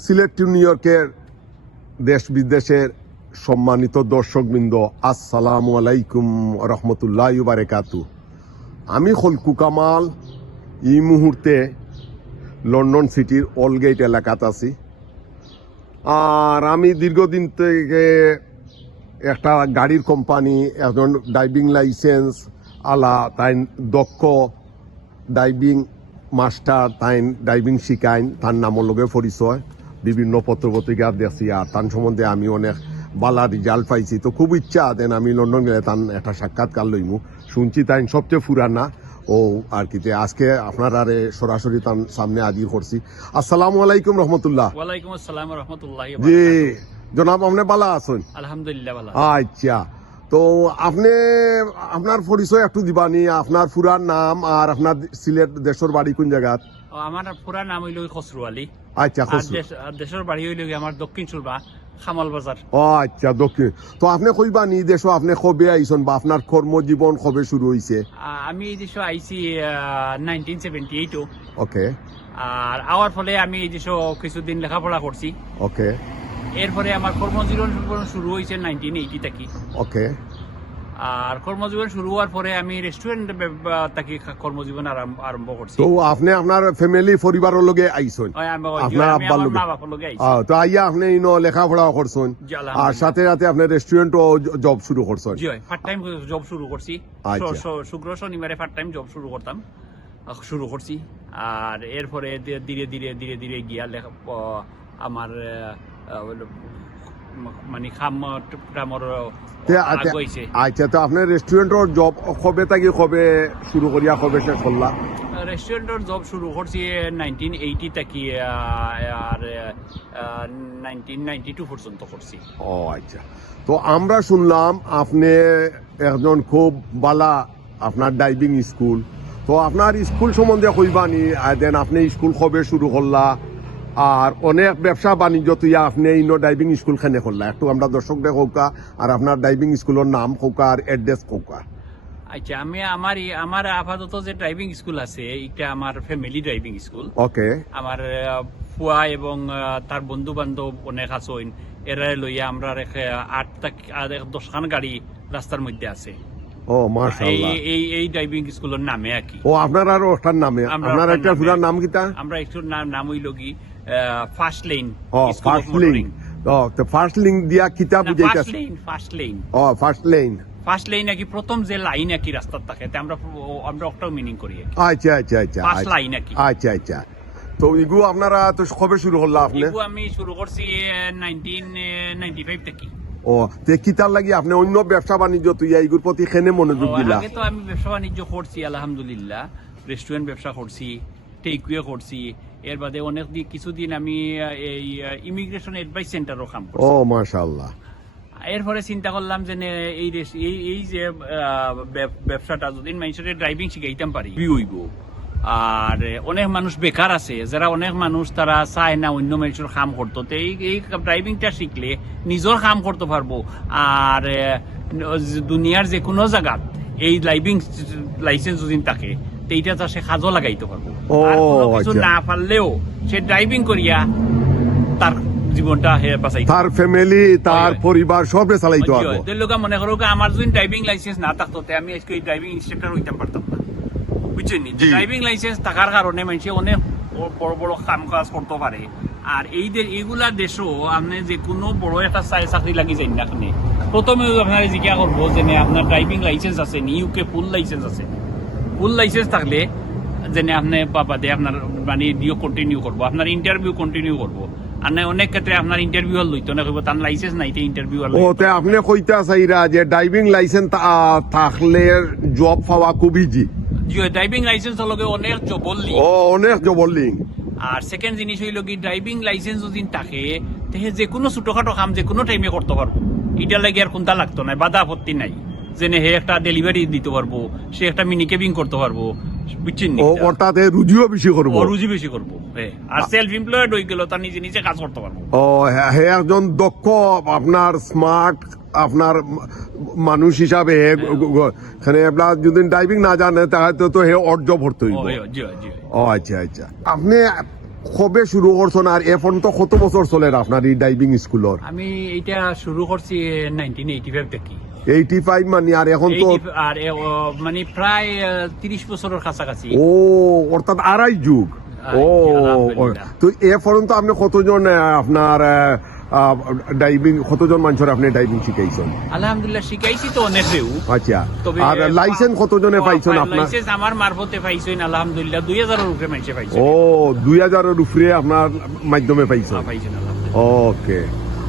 Sylhet new ইয়র্কের দেশ বিদেশের সম্মানিত দর্শকবৃন্দ, আসসালামু আলাইকুম রহমতুল্লাহ বারেকাতু। আমি খলকু কামাল, এই মুহূর্তে লন্ডন সিটির অলগেট এলাকাত আছি। আর আমি দীর্ঘদিন থেকে একটা গাড়ির কোম্পানি, একজন ড্রাইভিং লাইসেন্স আলা তাই দক্ষ ড্রাইভিং মাস্টার, তাইন ড্রাইভিং শিকাইন তার নামের লগে পরিচয়। বিভিন্ন পত্র পত্রিকা দেখছি আর তার সম্বন্ধে আমি অনেক বালা রেজাল্ট পাইছি। তো খুব ইচ্ছা দেন আমি লন্ডন গেলে তার একটা সাক্ষাৎকার লইমু। শুনছি তাইন সবচেয়ে ফুরানা। ও আর কি আজকে আপনার আরে সরাসরি তার সামনে হাজির করছি। আসসালামু আলাইকুম রহমতুল্লাহ। ওয়ালাইকুম আসসালাম রহমতুল্লাহ জি জনাব আপনি বালা আছেন? আলহামদুলিল্লাহ আচ্ছা তো আপনি আপনার পরিচয় একটু দিবানি আপনার ফুরার নাম আর আপনার সিলেট দেশের বাড়ি কোন জায়গাত? ও, আমার পুরা নাম হইল খসরু আলী। আচ্ছা দেশের বাড়ি হইল আমার দক্ষিণ সুরবা খামাল বাজার। ও আচ্ছা দক্ষিণ। তো আপনি কইবা নি দেশ আপনি কবে আইসন বা আপনার কর্মজীবন কবে শুরু হইছে? আমি এই দেশে আইছি নাইনটিন সেভেন্টি এইটও ওকে। আর আওয়ার ফলে আমি এই দেশে কিছুদিন লেখাপড়া করছি। ওকে। এরপরে আমার কর্মজীবন শুরু নাইনটিন এইটি থাকি। ওকে। আর কর্মজীবন শুরু হওয়ার পরে আমি রেস্টুরেন্ট থাকি কর্মজীবন আরম্ভ করছি। তো আপনি আপনার ফ্যামিলি পরিবারের লগে ওই আপনার আব্বার লগে? তো আইয়া আপনি ইনো লেখাপড়া করছেন? আর সাথে সাথে আপনি রেস্টুরেন্টও জব শুরু করছেন? জি পার্ট টাইম জব শুরু করছি। আচ্ছা। শুক্র শনিবারে পার্ট টাইম জব শুরু করতাম। শুরু করছি। আর এরপরে ধীরে ধীরে ধীরে ধীরে গিয়া লেখা আমার মানে খাম টামর আচ্ছা আচ্ছা, তো আপনার রেস্টুরেন্টের জব কবে থাকি কবে শুরু করিয়া কবে শেষ করলা রেস্টুরেন্টের জব শুরু করছি নাইনটিন এইটি থাকি আর নাইনটিন নাইনটি টু পর্যন্ত করছি ও আচ্ছা। তো আমরা শুনলাম আপনি একজন খুব বালা আপনার ডাইভিং স্কুল তো আপনার স্কুল সম্বন্ধে কইবানি দেন আপনি স্কুল কবে শুরু করলা। আর অনেক ব্যবসা বাণিজ্য তুই আপনি ইনো ডাইভিং স্কুল খানে করলা। একটু আমরা দর্শকদের কৌকা আর আপনার ডাইভিং স্কুলের নাম কৌকা আর এড্রেস কৌকা আচ্ছা আমি আমার আমার আপাতত যে ড্রাইভিং স্কুল আছে এটা আমার ফ্যামিলি ড্রাইভিং স্কুল ওকে। আমার ফুয়া এবং তার বন্ধু বান্ধব অনেক আছেন। এরা লইয়া আমরা আট এক দশখান গাড়ি রাস্তার মধ্যে আছে। ও এই মাশাআল্লাহ। এই এই ড্রাইভিং স্কুলের নামে আর কি। ও আপনার আর ওটার নামে? আপনার একটা নামে- নাম কিতা? আমরা একটু নাম নাম হইল কি? ফার্স্ট লেন ও ফার্স্ট লিঙ্ক ও তো ফার্স্ট দিয়া কিতা ফার্স্ট লেন ফার্স্ট লেন ও ফার্স্ট লেন ফার্স্ট লেন নাকি প্রথম যে লাইন নাকি রাস্তার থাকে তে আমরা আমরা ওটাও মিনিং করি আচ্ছা আচ্ছা আচ্ছা ফার্স্ট। লাইন নাকি আচ্ছা আচ্ছা। তো এগুলো আপনারা তো কবে শুরু করলা আপনি? এগুলো আমি শুরু করছি নাইনটিন নাইনটি ফাইভ থেকে। ও তে কিতার লাগি আপনি অন্য ব্যবসা বাণিজ্য তুই এইগুর প্রতি খেনে মনোযোগ দিলা? আগে তো আমি ব্যবসা বাণিজ্য করছি আলহামদুলিল্লাহ। রেস্টুরেন্ট ব্যবসা করছি টেকওয়ে করছি এর বাদে অনেক দিন কিছুদিন আমি এই ইমিগ্রেশন এডভাইস সেন্টারও কাম ও মাশাআল্লাহ। এরপরে চিন্তা করলাম যে এই এই এই যে ব্যবসাটা যদি মানুষের ড্রাইভিং শিখাইতাম পারি হইব? আর অনেক মানুষ বেকার আছে যারা অনেক মানুষ তারা চায় না অন্য মানুষের কাম করতো। তো এই এই ড্রাইভিংটা শিখলে নিজের কাম করতে পারব। আর দুনিয়ার যে কোনো জায়গাত এই ড্রাইভিং লাইসেন্স যদি থাকে এইটা কাজও লাগাইতে পারব। আর কোনো কিছু আচ্ছা। না পারলেও সে ড্রাইভিং করিয়া তার জীবনটা হে বাঁচাই তার ফ্যামিলি তার। পরিবার সবে চালাইতে পারব। লোক মনে করো যে আমার যদি ড্রাইভিং লাইসেন্স না থাকতো তে আমি আজকে ড্রাইভিং ইনস্ট্রাক্টর হইতাম পারতাম না। বুঝছেন ড্রাইভিং লাইসেন্স থাকার কারণে মানুষ অনেক বড় বড় কাম কাজ করতে পারে। আর এই এইগুলা দেশও আপনি যে কোনো বড় একটা চাই চাকরি লাগি যাই না প্রথমে আপনার জিজ্ঞাসা করব যে আপনার ড্রাইভিং লাইসেন্স আছে নি ইউকে ফুল লাইসেন্স আছে। ফুল লাইসেন্স থাকলে যেনে আপনি বাবা দে আপনার মানে ডিও কন্টিনিউ করব আপনার ইন্টারভিউ কন্টিনিউ করব। আর না অনেক ক্ষেত্রে আপনার ইন্টারভিউ হল লইতো না কইব তার লাইসেন্স নাই ইন্টারভিউ হল আপনি কইতা চাইরা যে ড্রাইভিং লাইসেন্স থাকলে জব পাওয়া খুব ইজি ড্রাইভিং লাইসেন্স হলগে অনেক ও অনেক জবরলিং আর সেকেন্ড জিনিস হইল কি ড্রাইভিং লাইসেন্স যদি থাকে যে কোনো ছোটখাটো কাম যে কোনো টাইমে করতে পারব। এটা লাগে আর কোনটা লাগতো না বাধা আপত্তি নাই। যেনে হে একটা ডেলিভারি দিতে পারব সে একটা মিনি কেবিং করতে পারব বুঝছেন? ও ওটাতে রুজিও বেশি করব। রুজি বেশি করব হ্যাঁ। আর সেলফ এমপ্লয়েড হয়ে গেল তার নিজে নিজে কাজ করতে পারব। ও হে- হে একজন দক্ষ আপনার স্মার্ট আপনার মানুষ হিসাবে হে গ- গ- গ- এখানে আপনার যদি ড্রাইভিং না জানে তাহলে তো হে অর্জ ভরতে হইব। ও আচ্ছা আচ্ছা। আপনি কবে শুরু করছেন? আর এখন তো কত বছর চলে আপনার এই ড্রাইভিং স্কুলের আমি এটা শুরু করছি নাইনটিন এইটি ফাইভ থেকে। এইটি ফাইভ মানে আর এখন তো আর মানে প্রায় তিরিশ বছরের কাছাকাছি। ও অর্থাৎ আড়াই যুগ। ও তো এ পর্যন্ত আপনি কতজন আপনার ড্রাইভিং কতজন মানুষের আপনি ড্রাইভিং শিখাইছেন? আলহামদুলিল্লাহ শিখাইছি তো অনেক আচ্ছা আর লাইসেন্স কতজনে পাইছেন আপনার? লাইসেন্স আমার মারফতে পাইছেন আলহামদুলিল্লাহ দুই হাজারের উপরে মানুষে পাইছেন। ও দুই হাজারের উপরে আপনার মাধ্যমে পাইছেন। হ্যাঁ, পাইছেন আলহামদুলিল্লাহ। ওকে।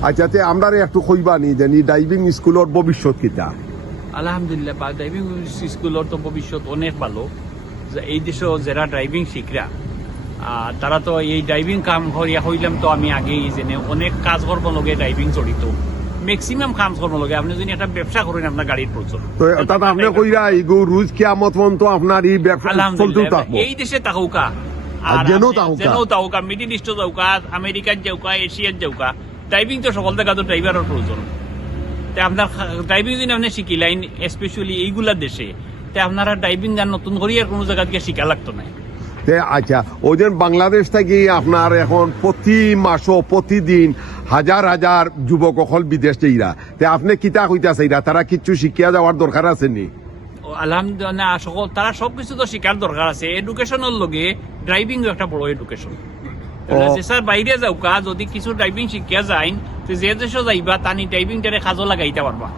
আচ্ছা তে আমরা একটু কইবানি যে ড্রাইভিং স্কুলের ভবিষ্যৎ কিটা। আলহামদুলিল্লাহ বা ড্রাইভিং স্কুলের তো ভবিষ্যৎ অনেক ভালো। যে এই দেশে যারা ড্রাইভিং শিখরা তারা তো এই ড্রাইভিং কাম করিয়া হইলাম তো আমি আগেই জেনে অনেক কাজ করব লগে ড্রাইভিং জড়িত। ম্যাক্সিমাম কাম করব লগে। আপনি যদি একটা ব্যবসা করেন আপনার গাড়ির প্রচুর। তো আপনি কইরা এইগো রোজ কিয়ামত পর্যন্ত আপনার এই ব্যবসা থাকব। এই দেশে তাহৌকা আর যেনো তাহৌকা। যেন তাহৌকা মিডিল ইস্টও যাওকা আমেরিকার যাওকা এশিয়ার যাওকা। ড্রাইভিং তো সকল জায়গা তো ড্রাইভারের প্রয়োজন। তে আপনার ড্রাইভিং যদি আপনি শিখি লাইন স্পেশালি এইগুলা দেশে তে আপনারা ড্রাইভিং আর নতুন করে আর কোনো জায়গা থেকে শিখা লাগতো না। তে আচ্ছা ওই যে বাংলাদেশ থেকে আপনার এখন প্রতি মাসও প্রতিদিন হাজার হাজার যুবক অকল বিদেশ যাইরা। তে আপনি কিতা কইতাছে এরা? তারা কিচ্ছু শিখিয়া যাওয়ার দরকার আছে নি? আলহামদুলিল্লাহ সকল তারা সবকিছু তো শিকার দরকার আছে। এডুকেশনের লগে ড্রাইভিং একটা বড় এডুকেশন। স্যার বাইরে যাওকা যদি কিছু ড্রাইভিং শিখিয়া তো যে যাইবা তানি কাজও লাগাইতে পারবা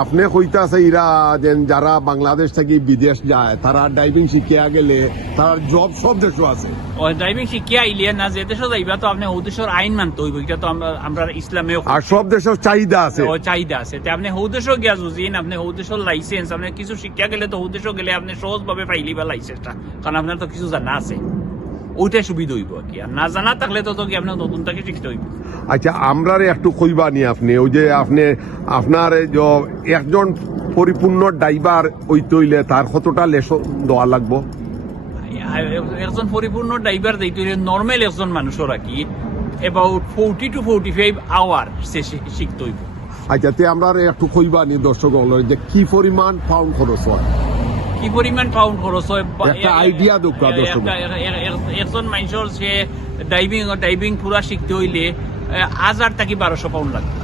আপনি কইতাছে এরা যে যারা বাংলাদেশ থেকে বিদেশ যায় তারা ড্রাইভিং শিখিয়া গেলে তার জব সব দেশও আছে। ও ড্রাইভিং শিখিয়া আইলে না যে যাইবা তো আপনি ও দেশের আইন মানতে হইব এটা তো আমরা আমরা ইসলামেও আর সব দেশের চাহিদা আছে। ও চাহিদা আছে। তে আপনি হৌদেশও গিয়া যুজিন আপনি হৌদেশের লাইসেন্স আপনি কিছু শিক্ষা গেলে তো হৌদেশও গেলে আপনি সহজভাবে পাইলি বা লাইসেন্সটা কারণ আপনার তো কিছু জানা আছে। ওইটাই সুবিধা হইব আর কি। আর না জানা থাকলে তো কি আপনার নতুন থেকে শিখতে হইব। আচ্ছা আমরা একটু কইবা নি আপনি ওই যে আপনি আপনার একজন পরিপূর্ণ ড্রাইভার ওই তৈলে তার কতটা লেসন দেওয়া লাগবো? একজন পরিপূর্ণ ড্রাইভার দিতে নর্মাল একজন মানুষের আর কি about forty two forty five hour সে শিখতে হইব। আচ্ছা তে আমরা একটু কইবা নি দর্শক যে কি পরিমাণ পাউন্ড খরচ হয়? কি পরিমাণ পাউন্ড খরচ হয়? একটা idea দোক একজন মানুষের সে ড্রাইভিং ড্রাইভিং পুরা শিখতে হইলে হাজার থেকে বারোশো পাউন্ড লাগবে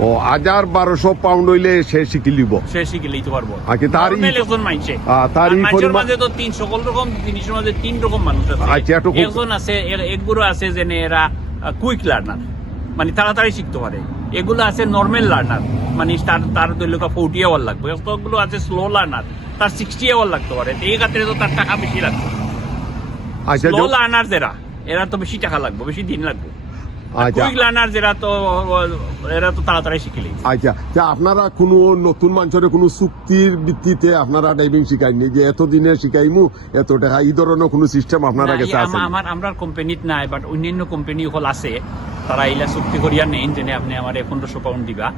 ও হাজার বারোশো পাউন্ড হইলে সে শিখি লিব। সে শিখে লইতে পারব আচ্ছা, তার একজন মাইছে তার মাঝে তো তিন সকল রকম জিনিসের মাঝে তিন রকম মানুষ আছে। আচ্ছা, একজন আছে এ- একগুলো আছে যে এরা কুইক লার্নার মানে তাড়াতাড়ি শিখতে পারে এগুলো আছে নর্মাল লার্নার মানে তার তার দৈলকা ফোর্টি আওয়ার লাগবে। এগুলো আছে স্লো লার্নার তার সিক্সটি আওয়ার লাগতে পারে। এই ক্ষেত্রে তো তার টাকা বেশি লাগবে। আচ্ছা স্লো লার্নার যারা এরা তো বেশি টাকা লাগবে বেশি দিন লাগবে। আচ্ছা। কুইক লার্নার যারা তো এরা তো তাড়াতাড়ি শিখিলেই আচ্ছা তা আপনারা কোনো নতুন মানুষের কোনো চুক্তির ভিত্তিতে আপনারা ড্রাইভিং শিখাইনি যে এত দিনে শিখাইমু এত টাকা এই ধরনের কোনো সিস্টেম আপনারা না, কাছে এই আছে আমার আমরা কোম্পানিত নাই বাট অন্যান্য কোম্পানি হল আছে। তারা এইলা চুক্তি করিয়া নেন যেনে আপনি আমার পনেরোশো পাউন্ড দিবা।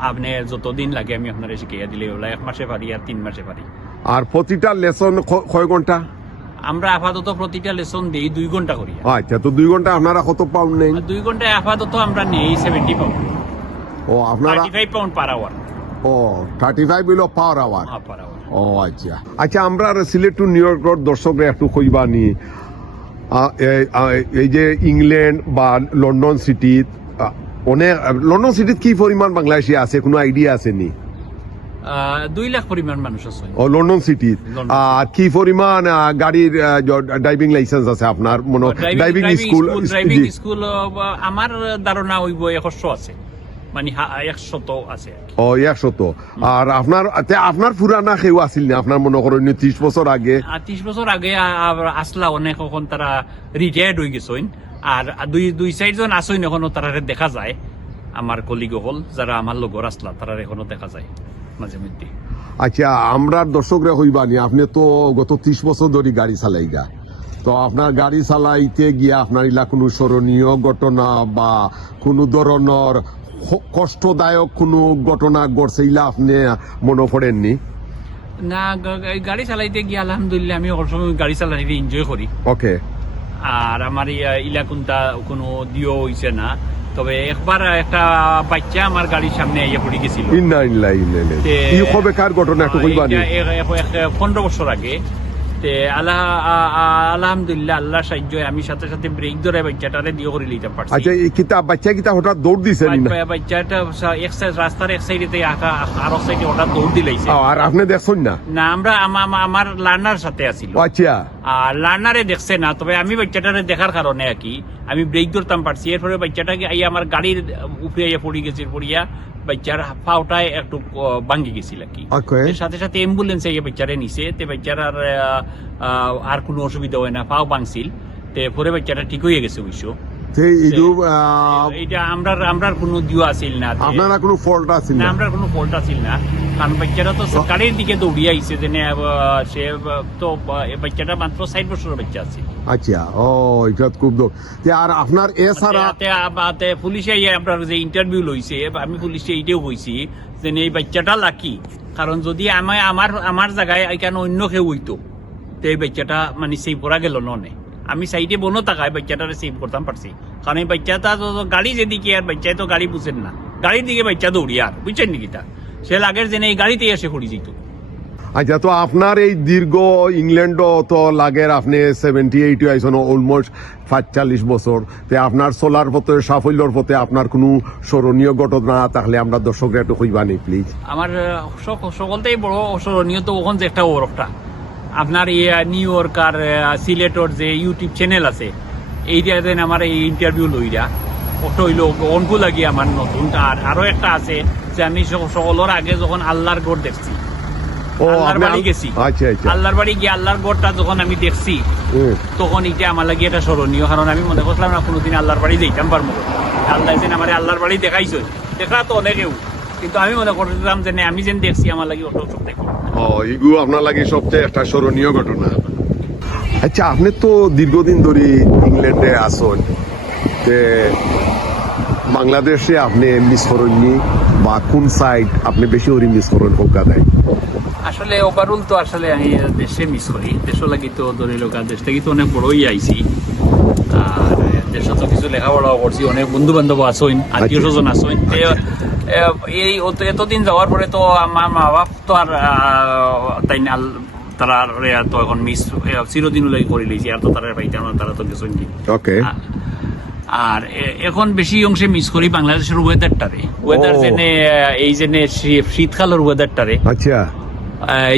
আপনি যতদিন লাগে আমি আপনার শিখাইয়া দিলে ওলা এক মাসে পারি আর তিন মাসে পারি। আর প্রতিটা লেসন কয় ঘণ্টা? আমরা আপাতত প্রতিটা লেসন দিই দুই ঘণ্টা করি। আচ্ছা তো দুই ঘণ্টা আপনারা কত পাউন্ড আর দুই ঘন্টায় আপাতত আমরা নেই সেভেন্টি পাউন্ড ও আপনারা থার্টি পাউন্ড পার আওয়ার ও থার্টি ফাইভ হইল পাওয়ার আওয়ার ও আচ্ছা। আচ্ছা আমরা সিলেট টু নিউ ইয়র্কের দর্শকরা একটু কইবা নি এই- যে ইংল্যান্ড বা লন্ডন সিটিত আ, অনেক লন্ডন সিটিত কি পরিমাণ বাংলাদেশি আছে? কোনো আইডিয়া আছে নি? দুই লাখ পরিমাণ মানুষ আছে। ও লন্ডন সিটিত লন্ডন। আর কি পরিমাণ গাড়ির ড্রাইভিং লাইসেন্স আছে আপনার মনে ড্রাইভিং স্কুল ড্রাইভিং স্কুল আমার ধারণা হইব একশো আছে। মানে আছে। ও একশত আর আপনার তে আপনার পুরানা কেউ আসিল না? আপনার মনে করেন ত্রিশ বছর আগে? ত্রিশ বছর আগে আসলা অনেক তারা রিটায়ার্ড হয়ে গেছেন আর দুই দুই চারজন আসইন এখনও তারা দেখা যায়। আমার কলিগ হল যারা আমার লগর আসলা তারা এখনও দেখা যায় মাঝে মধ্যে। আচ্ছা আমরা দর্শকরা হইবানি আপনি তো গত ত্রিশ বছর ধরে গাড়ি চালাইগা। তো আপনার গাড়ি চালাইতে গিয়া আপনার ইলা কোনো স্মরণীয় ঘটনা বা কোনো ধরনের কষ্টদায়ক কোনো ঘটনা ঘটছে ইলা আপনি মনে পড়েননি না? গাড়ি চালাইতে গিয়ে আলহামদুলিল্লাহ আমি সবসময় গাড়ি চালাইতে এনজয় করি। ওকে আর আমার ইয়া- ইলাকুনটা কোনো দিও হইছে না। তবে একবার একটা বাচ্চা আমার গাড়ির সামনে ইয়ে পড়ে গেছিল। ইন্না ইল্লা ইল্লা। ই কবে কার ঘটনা বছর আগে। তে আল্লাহ আলহামদুলিল্লাহ আল্লাহ সাহায্য আমি সাথে সাথে ব্রেক ধরে বাচ্চাটারে দিয়ে করে নিতে পারছি। আচ্ছা এই কিতা বাচ্চা কিতা হঠাৎ দৌড় দিছে না? বাচ্চাটা এক সাইড রাস্তার এক সাইডে আর এক সাইডে ওটা দৌড় দিলাইছে। আর আপনি দেখছেন না? না আমরা আমা- আমা- আমার লার্নার সাথে আছিল। আচ্ছা। আর লার্নারে দেখছে না তবে আমি বাচ্চাটারে দেখার কারণে আর কি। আমি ব্রেক ধরতাম পারছি এরপরে বাচ্চাটাকে আই আমার গাড়ির উপরে আইয়া পড়ে গেছে পড়িয়া বাচ্চার পাওটায় একটু ভাঙ্গি গেছিল আর কি। সাথে সাথে অ্যাম্বুলেন্স আইয়া বাচ্চারে নিছে তে বাচ্চার আর কোনো অসুবিধা হয় না পাও ভাঙছিল তে পরে বাচ্চাটা ঠিক হয়ে গেছে অবশ্য। এটা আমরা আমরার কোনো দিও না আপনারা কোনো ফল্ট না? কোনো ফল্ট না। কারণ বাচ্চাটা তো গাড়ির দিকে দৌড়িয়ে আইছে যে সে তো এই বাচ্চাটা মাত্র ষাট বছরের বাচ্চা আছে। আচ্ছা ও এটা খুব দুঃখ। আর আপনার এছাড়া তাতে আবাতে পুলিশে আপনার যে ইন্টারভিউ লইছে আমি পুলিশে এইটাও কইছি যে এই বাচ্চাটা লাকি। কারণ যদি আমি আমার আমার জায়গায় এখানে অন্য কেউ হইতো তো এই বাচ্চাটা মানে সেই পড়া গেল ননে। আমি সাইডে বনো টাকায় বাচ্চাটারে সেভ করতাম পারছি। কারণ এই বাচ্চাটা তো গাড়ি যেদিকে আর বাচ্চায় তো গাড়ি বুঝেন না। গাড়ির দিকে বাচ্চা দৌড়ি আর বুঝছেন নাকি তা? সে লাগের যে এই গাড়িতে এসে পড়ি যেত আচ্ছা তো আপনার এই দীর্ঘ ইংল্যান্ড তো লাগের আপনি সেভেন্টি এইট আইসন অলমোস্ট পাঁচচল্লিশ বছর। তে আপনার সোলার পথে সাফল্যর পথে আপনার কোনো স্মরণীয় ঘটনা থাকলে আমরা দর্শকরা একটু কইবানি প্লিজ আমার সকলতেই বড় স্মরণীয় তো ওখান যে একটা ওরকটা আপনার এই নিউ ইয়র্ক আর সিলেটর যে ইউটিউব চ্যানেল আছে এইটা দেন আমার এই ইন্টারভিউ লইরা ওটা হইল অনকু লাগি আমার নতুন। আর আরও একটা আছে যে আমি সকলের আগে যখন আল্লাহর গড় দেখছি আল্লাহর বাড়ি গেছি আচ্ছা আচ্ছা। আল্লাহর বাড়ি গিয়ে আল্লাহর গড়টা যখন আমি দেখছি তখন এটা আমার লাগে এটা স্মরণীয় কারণ আমি মনে করছিলাম না কোনোদিন আল্লাহর বাড়ি যাইতাম পারব আল্লাহ আমার আল্লাহর বাড়ি দেখাইছে। দেখা তো অনেকেও। কিন্তু আমি মনে করছিলাম যে আমি যেন দেখছি আমার লাগে অত সব ও এগুলো আপনার লাগে সবচেয়ে একটা স্মরণীয় ঘটনা। আচ্ছা আপনি তো দীর্ঘদিন ধরে ইংল্যান্ডে আসন তে বাংলাদেশে আপনি মিস করেননি বা কোন সাইড আপনি বেশি করে মিস করেন কলকাতায় আসলে ওভারঅল তো আসলে আমি দেশে মিস করি। দেশ লাগি তো ধরে লোক দেশ থেকে তো অনেক বড়ই আইছি। আর দেশে তো কিছু লেখাপড়াও করছি অনেক বন্ধু বান্ধব আসইন আত্মীয় স্বজন আসইন এই এতদিন যাওয়ার পরে তো আমার মা বাপ তো আর তাই না তারা আর, তো এখন মিস চিরদিন লাগি করে লইছি আর তো তারা পাইতে আমার তারা তো গেছেন ওকে আর এখন বেশি অংশে মিস করি বাংলাদেশের ওয়েদারটারে ওয়েদার। জেনে এই জেনে শীতকালের ওয়েদারটারে আচ্ছা।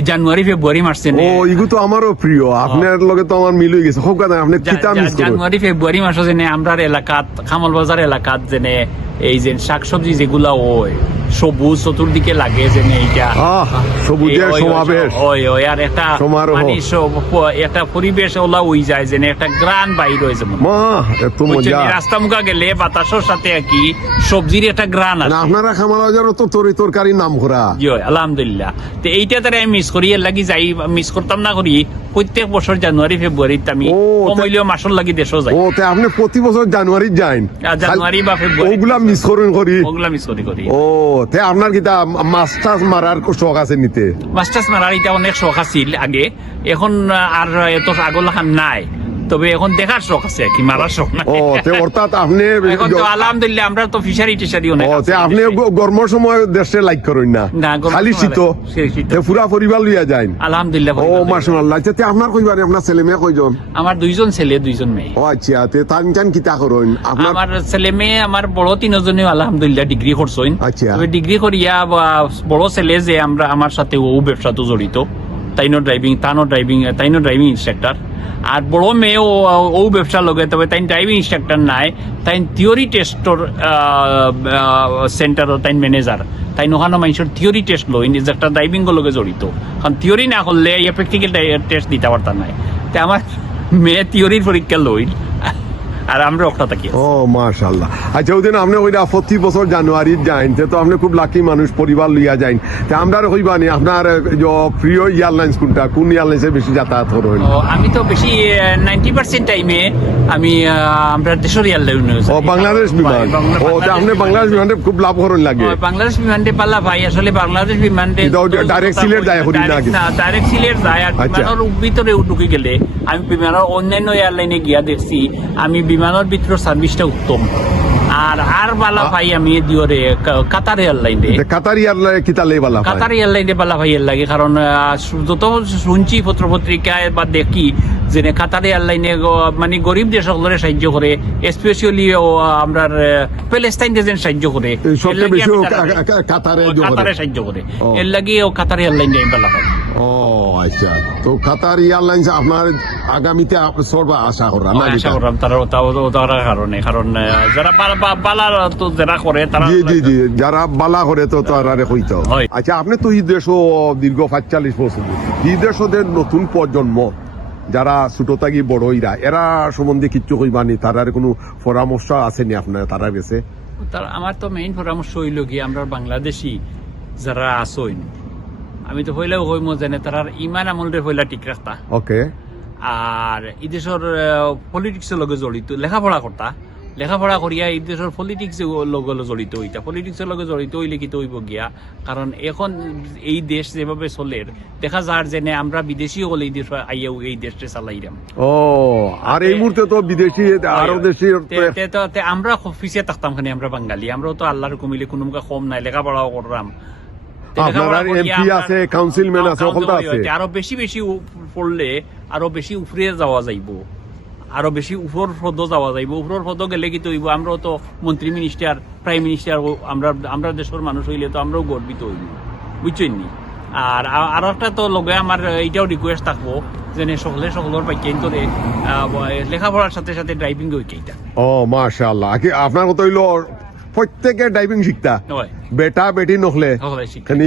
জানুয়ারি ফেব্রুয়ারি মাস ও ইগু তো আমারও প্রিয়। আপনার লগে তো আমার মিল হয়ে গেছে কলকাতায় আপনি কিতা মিস জানুয়ারি ফেব্রুয়ারি মাস জেনে আমরার এলাকাত খামল বাজার এলাকাত জেনে এই যে শাকসবজি যেগুলা ওই সবুজ চতুর্দিকে লাগে জেনে এইটা। সবুজের সমাবেশ। ওই ওই আর একটা মানে একটা পরিবেশ ওলা ওই যায় যেন একটা গ্রান বাইর হয়েছে মা এত মজা। রাস্তা মুখা গেলে বাতাসের সাথে আর কি সবজির একটা গ্রান আছে। আপনারা খামার বাজারও তো তরি তরকারি নাম করা। আলহামদুলিল্লাহ। তো এইটা তারা আমি মিস করি এর লাগি যাই মিস করতাম না করি প্রত্যেক বছর জানুয়ারি ফেব্রুয়ারিতে আমি কমইলেও মাসের লাগি দেশও যাই। ও তে আপনি প্রতি বছর জানুয়ারি আর জানুয়ারি বা ফেব্রুয়ারি। ওগুলা মিস করেন করি। ওগুলা মিস করি করি। ও তে আপনার কিতা মাছ টাছ মারার শখ আছে নিতে? মাস্টার্স মারার এটা অনেক শখ আছিল আগে। এখন আর এত আগল নাই। তবে এখন দেখার শখ আছে কি মারার শখ নাই। ও তে অর্থাৎ আপনি এখন তো আলহামদুলিল্লাহ আমরা তো ফিশারি টিশারি অনেক ও তে আপনি দেশে। গ- গরমের সময় দেশে লাইক করেন না। না, খালি শীত। তে পুরা পরিবার লইয়া যায় আলহামদুলিল্লাহ ও মাশাআল্লাহ। তে আপনার কইবারে আপনার ছেলে মেয়ে কয়জন? আমার দুইজন ছেলে দুইজন মেয়ে। ও আচ্ছা তে তান টান কিতা করেন? আপনার আমার ছেলে মেয়ে আমার বড় তিনজনে আলহামদুলিল্লাহ ডিগ্রি করছেন। আচ্ছা। তবে ডিগ্রি করিয়া বড় ছেলে যে আমরা আমার সাথে ও ব্যবসাতে জড়িত। তাইনো ড্রাইভিং তানো ড্রাইভিং তাইনো ড্রাইভিং ইনস্ট্রাক্টর আর বড় মেয়ে ও ব্যবসা লগে, তবে তাই ড্রাইভিং ইনস্ট্রাক্টর নাই তাই থিওরি টেস্টর সেন্টার তাই ম্যানেজার তাই ওখানে মানুষের থিওরি টেস্ট লো একটা ড্রাইভিং লগে জড়িত। কারণ থিওরি না করলে ইয়ে প্র্যাকটিক্যাল টেস্ট দিতে পারতাম নাই। তাই আমার মেয়ে থিওরির পরীক্ষা লই আর আমরা ওটা থাকি ও মাশাআল্লাহ। আচ্ছা ওদিন আপনি ওইটা প্রতি বছর জানুয়ারি যাইন তো আপনি খুব লাকি মানুষ পরিবার লইয়া যাইন তে আমরা আপনার প্রিয় এয়ারলাইন্স কোনটা? কোন এয়ারলাইন্সে বেশি যাতায়াত করেন আমি তো বেশি নাইনটি পার্সেন্ট টাইমে আমি আমরা দেশের এয়ারলাইন ও বাংলাদেশ বিমান? ও তে আপনি বাংলাদেশ বিমানে খুব লাভ করেন লাগে বাংলাদেশ বিমানটে পাল্লা ভাই আসলে বাংলাদেশ এটাও direct সিলেট যায় হরি না ডাইরেক্ট সিলেট যায় আর আচ্ছা। বিমানের ভিতরে ঢুকে গেলে আমি বিমানের অন্যান্য এয়ারলাইনে গিয়া দেখছি আমি বিমানের ভিতরে সার্ভিসটা উত্তম। আর আর বালা ভাই আমি দিও রে কাতার এয়ারলাইন রে কাতার কিতালে বালা? কাতার এয়ারলাইনে বালা ভাইয়ের লাগে কারণ যত শুনছি পত্র পত্রিকায় বা দেখি যে কাতার এয়ারলাইনে মানে গরিব দেশগুলোরে সাহায্য করে স্পেশালি আমরা প্যালেস্টাইন যেন সাহায্য করে কাতারে সাহায্য করে। এর লাগি কাতার এয়ারলাইনে বালা হয় ও আচ্ছা। তো কাতার এয়ারলাইন্স আপনার আগামীতে আপ- আশা করা না আশা করলাম তারা তারা কারণে কারণ যারা বালা- তো যারা করে তারা জি জি জি যারা বালা করে তো তারা হয়। আচ্ছা আপনি তো এই দেশ দীর্ঘ পাঁচচল্লিশ বছর এই দেশদের নতুন প্রজন্ম যারা ছোট থাকি বড় হইরা এরা সম্বন্ধে কিচ্ছু কইবানি তারার কোনো পরামর্শ আছে নি আপনার তারা গেছে তার আমার তো মেইন পরামর্শ হইল কি আমরা বাংলাদেশি যারা আসইন আমি তো হইলেও হইম যেনে তারার ইমান আমলরে হইলা ঠিক রাখতা ওকে আর এই দেশের পলিটিক্সের লগে জড়িত লেখাপড়া করতা লেখাপড়া করিয়া এই দেশের পলিটিক্স লগে জড়িত হইতা পলিটিক্সের লগে জড়িত হইলে কি হইব গিয়া কারণ এখন এই দেশ যেভাবে চলের দেখা যার যেনে আমরা বিদেশি হলে এই দেশ আইয়াও এই দেশটা চালাইরাম ও আর এই মুহূর্তে তো বিদেশি আরও দেশি আমরা অফিসে থাকতাম খানি আমরা বাঙালি। আমরাও তো আল্লাহর কমিলে কোনো মুখে কম নাই লেখাপড়াও করলাম আপনার আমরা- আছে, councilman আছে, সকলটা আছে। আরও বেশি বেশি পড়লে আরও বেশি উপরে যাওয়া যাইব। আরও বেশি উপর পদ যাওয়া যাইব। উপর পদ গেলে কি তো আমরাও তো মন্ত্রী মিনিস্টার প্রাইম মিনিস্টার আমরা আমরা দেশের মানুষ হইলে তো আমরাও গর্বিত হইব। বুঝছেন নি? আর আর একটা তো লগে আমার এইটাও রিকোয়েস্ট থাকব যে সকলে সকলের পাইকেন তোরে লেখাপড়ার সাথে সাথে ড্রাইভিং ও মাশাআল্লাহ। আপনার কথা হইল প্রত্যেকে ড্রাইভিং শিখতা। বেটা বেটি নহলে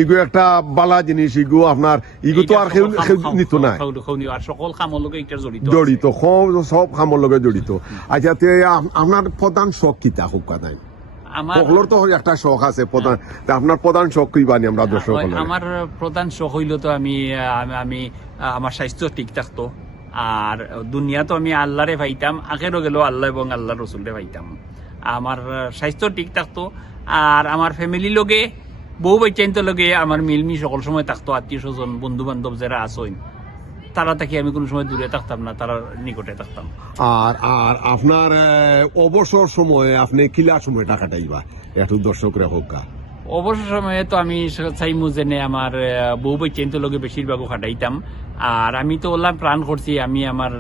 ইগু একটা বালা জিনিস ইগু আপনার ইগু তো আর নিত না জড়িত সব কামৰ লগে জড়িত। আচ্ছা তে আপনার প্রধান শখ কিতা হোক নাই আমার সকলোর তো একটা শখ আছে প্রধান আপনার প্রধান শখ কইবানি আমরা দর্শক আমার প্রধান শখ হইল তো আমি আমি আমার স্বাস্থ্য ঠিক থাকতো। আর দুনিয়া তো আমি আল্লাহরে পাইতাম আগেরও গেল আল্লাহ এবং আল্লাহ রসুলরে পাইতাম আমার স্বাস্থ্য ঠিক থাকতো। আর আমার ফ্যামিলি লগে বউ বাচ্চাইন লগে আমার মিলমি সকল সময় থাকতো আত্মীয় স্বজন বন্ধু বান্ধব যারা আসইন তারা থেকে আমি কোনো সময় দূরে থাকতাম না তারা নিকটে থাকতাম। আর আর আপনার অবসর সময়ে আপনি কিলা সময়টা কাটাইবা একটু দর্শকরা হোক। অবসর সময়ে তো আমি চাইমু যেনে আমার বউ বাচ্চাইন লগে বেশিরভাগ খাটাইতাম। আর আমি তো বললাম প্রাণ করছি আমি আমার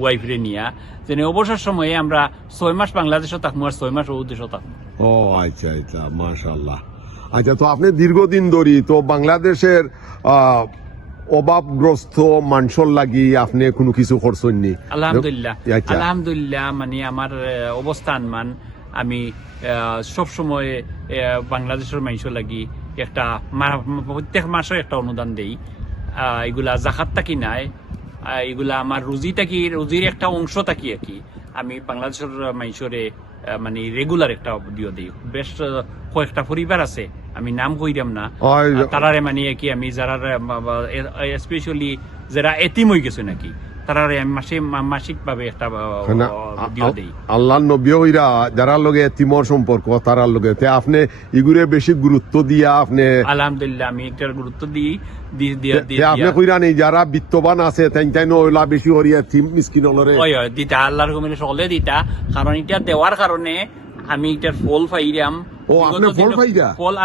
ওয়াইফরে নিয়া। যেনে অবসর সময়ে আমরা ছয় মাস বাংলাদেশও থাকব আর ছয় মাস ও দেশও থাকব ও আচ্ছা আচ্ছা মাশাল্লাহ আচ্ছা তো আপনি দীর্ঘদিন ধরি তো বাংলাদেশের অভাবগ্রস্ত মানুষের লাগি আপনি কোনো কিছু করছেন নি? আলহামদুলিল্লাহ। আচ্ছা। আলহামদুলিল্লাহ মানে আমার অবস্থান মান আমি সব সময় বাংলাদেশের মানুষের লাগি একটা প্রত্যেক মাসে একটা অনুদান দেই। এগুলা জাকাত থাকি নাই। এগুলা আমার রুজি থাকি রুজির একটা অংশ থাকি আর কি। আমি বাংলাদেশের আহ, মানে রেগুলার একটা দিও দিই। বেশ কয়েকটা পরিবার আছে আমি নাম কইরাম না। তারারে মানে কি আমি যারা স্পেশালি যারা এতিম হয়ে গেছে নাকি তারারে আমি মাসে মাসিক ভাবে একটা না, দিও আ- দেই। আল্লাহ নবী হইরা যারা লগে তিমর সম্পর্ক তারার লগে। তে আপনি ইগুরে বেশি গুরুত্ব দিয়া আপনি আলহামদুলিল্লাহ আমি একটার গুরুত্ব দিই আপনি কইরা নেই যারা বিত্তবান আছে তাই তাই ওইলা বেশি হরিয়া তিম মিসকিন হলরে। ওই ওই দিতা আল্লাহর কমিলে সকলে দিতা। কারণ এটা দেওয়ার কারণে আমি এটার ফল পাইরাম। ও, আপনি ফল পাইরা? ফল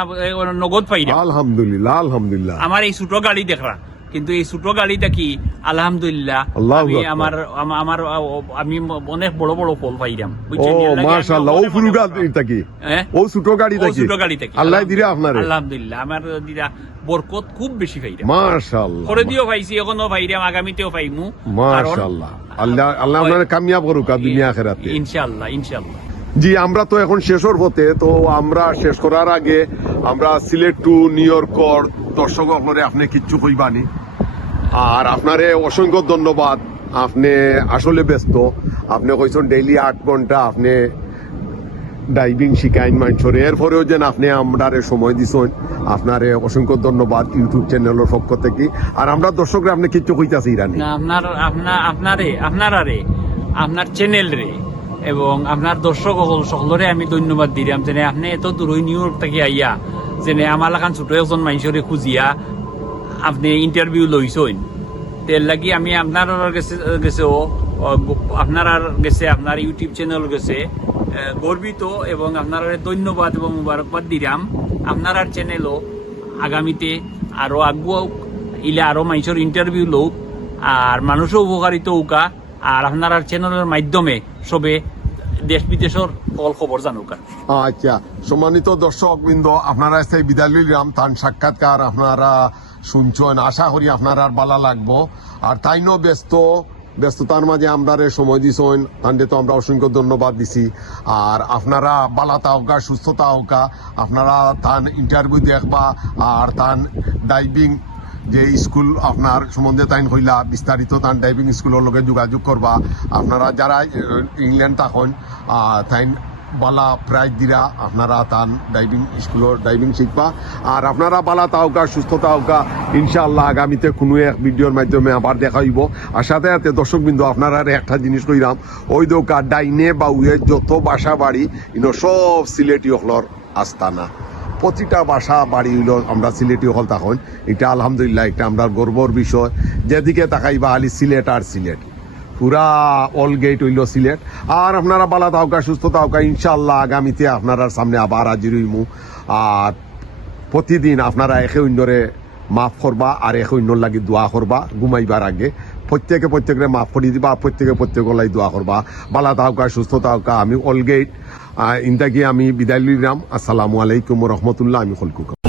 নগদ আলহামদুলিল্লাহ আলহামদুলিল্লাহ। আমার এই ছোট গাড়ি দেখরা। কিন্তু এই ছোট গাড়িটা কি? আলহামদুলিল্লাহ আমি আমার আমার আমি অনেক বড় বড় ফল মাশাআল্লাহ ও? ও ছোট ছোট থেকে আল্লাহ দিরে আপনারে। আলহামদুলিল্লাহ আমার দিদা বরকত খুব বেশি পাইরাম মাশাআল্লাহ। করে দিও পাইছি এখনও পাইরাম আগামীতেও পাইমু। মাশাআল্লাহ। আল্লাহ আল্লাহ আপনারে কামিয়াব করুক দুনিয়া আখেরাতে। ইনশাআল্লাহ ইনশাআল্লাহ। জি আমরা তো এখন শেষর হতে তো আমরা শেষ করার আগে আমরা সিলেট টু নিউ ইয়র্কর দর্শক আপনারে আপনি কিচ্ছু কইবানি। আর আপনারে অসংখ্য ধন্যবাদ। আপনি আসলে ব্যস্ত। আপনি কইছেন ডেইলি আট ঘণ্টা আপনি ডাইভিং শিখাইন মানুষের এরপরেও যেন আপনি আমরারে সময় দিছেন, আপনারে অসংখ্য ধন্যবাদ ইউটিউব চ্যানেলের পক্ষ থেকে। আর আমরা দর্শকরা, আপনি কিচ্ছু কইতাছি ইরানি আপনার আপনার, আপনারে, আপনারারে, আপনার চ্যানেল রে এবং আপনার দর্শক সকল- সকলরে আমি ধন্যবাদ দিলাম। যেনে আপনি এত দূর নিউ ইয়র্ক থেকে আইয়া, যেনে আমার লাখান ছোট একজন মানুষরে খুঁজিয়া আপনি ইন্টারভিউ লইছেন। তেল লাগি আমি আপনার গেছে গেছেও আপনার আর গেছে, আপনার ইউটিউব চ্যানেল গেছে গর্বিত এবং আপনারা ধন্যবাদ এবং মুবারকবাদ দিলাম। আপনার চ্যানেলও আগামীতে আরও আগুয়াও, ইলে আরও মানুষের ইন্টারভিউ লওক আর মানুষও উপকারিত উকা আর আপনার চ্যানেলের মাধ্যমে সবে দেশ বিদেশের সকল খবর জানুকা আচ্ছা সম্মানিত দর্শক বৃন্দ আপনারা বিদায় লইলাম তান সাক্ষাৎকার আপনারা শুনছেন, আশা করি আপনার আর বালা লাগবো। আর তাইনও ব্যস্ত ব্যস্ততার মাঝে আমরা সময় দিছেন তান্ডে তো আমরা অসংখ্য ধন্যবাদ দিছি। আর আপনারা বালা তাওকা সুস্থতা হোকা আপনারা তান ইন্টারভিউ দেখবা, আর তান ডাইভিং যে স্কুল আপনার সম্বন্ধে তাইন হইলা, বিস্তারিত তান ড্রাইভিং স্কুলের লগে যোগাযোগ করবা। আপনারা যারা ইংল্যান্ড থাকুন তাইন বালা প্রাইজ দিরা, আপনারা তান ডাইভিং স্কুলের ড্রাইভিং শিখবা। আর আপনারা বালা তাওকা, সুস্থ তাওকা, ইনশাআল্লাহ আগামীতে কোনো এক ভিডিওর মাধ্যমে আবার দেখা হইব। আর সাথে সাথে দর্শক বিন্দু আপনারা একটা জিনিস কইরাম, ওই দৌকা ডাইনে বা উয়ে যত বাসা বাড়ি, ইনো সব সিলেটি হলর আস্তানা। প্রতিটা বাসা বাড়ি হইল আমরা সিলেটি হল তখন। এটা আলহামদুলিল্লাহ একটা আমরা গর্বর বিষয়। যেদিকে তাকাইবা আলি সিলেট আর সিলেট। পুরা অল গেট হইল সিলেট। আর আপনারা বালা তাওকা, সুস্থ তাওকা ইনশাল্লাহ আগামীতে আপনার সামনে আবার হাজির হইমু। আর প্রতিদিন আপনারা একে অন্যরে মাফ করবা, আর একে অন্যর লাগি দোয়া করবা, ঘুমাইবার আগে। প্রত্যেকে প্রত্যেকের মাফ করে দিবা প্রত্যেকে প্রত্যেকের লাগি দোয়া করবা। বালা তাওকা, সুস্থ তাওকা, আমি অল গেট ইন্দাকে আমি বিদায় লইলাম। আসসালামু আলাইকুম রহমতুল্লাহ আমি খলকুকা।